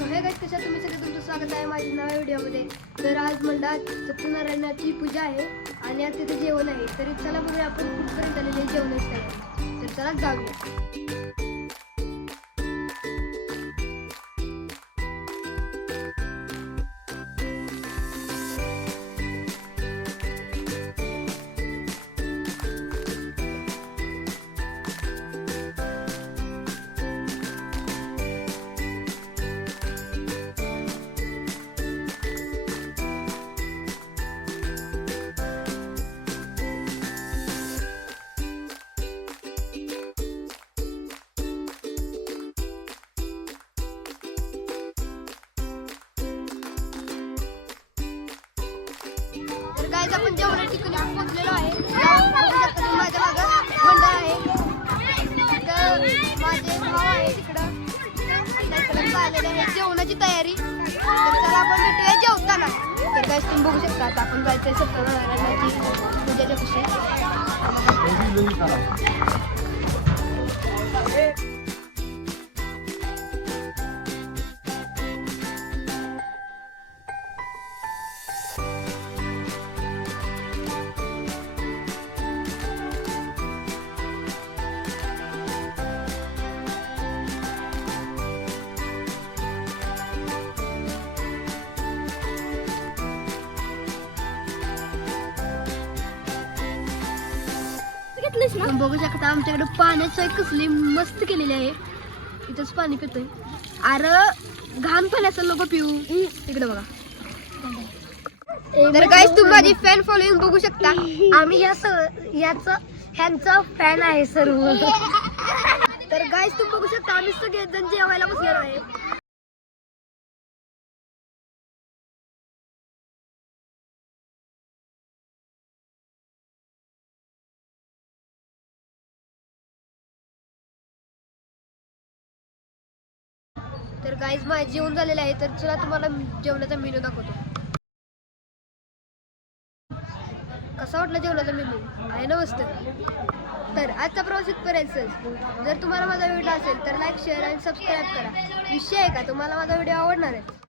Hey guys, कशा तुम्ही सगळे? तुमचं स्वागत आहे माझ्या नव्या व्हिडिओमध्ये. तर आज मंडळात सत्यनारायणाची पूजा आहे आणि आज तिथे जेवण आहे. तरी चला बघूया आपण कुठपर्यंत आलेले जेवण असतं. तर चला जाऊया. तर गाईज, आपण जेवणा ठिकाणी पोहोचलेलो आहे. माझ्या मागं मंडळ आहे. तर माझे भाव आहे तिकडं चाललेलं आहे जेवणाची तयारी. तर चला आपण भेटूया जेवताना. तर गाईज, तुम्ही बघू शकता आता आपण जायचंय सत्यनारायणाची पूजेच्या खुशी. तुम्ही बघू शकता आमच्याकडे पाण्याची सोय कसली मस्त केलेली आहे. इथंच पाणी पितोय. अरे घाण पाण्याचं नको पिऊ. तिकडे बघा. तर गाईस, तुम्ही माझी फॅन फॉलोइंग बघू शकता. आम्ही ह्यांचा फॅन आहे सर्व. तर गाईस, तुम्ही बघू शकता आम्ही सगळेजण जेवायला बसलेलो आहे. तर गाईज, माझे जेवण झालेलं आहे. तर चला तुम्हाला जेवणाचा मेनू दाखवतो. कसा वाटला जेवणाचा मेनू? आहे ना मस्त. तर आजचा प्रवास इथपर्यंत. जर तुम्हाला माझा व्हिडिओ असेल तर लाईक, शेअर आणि सबस्क्राईब करा. विषय आहे का, तुम्हाला माझा व्हिडिओ आवडणार आहे?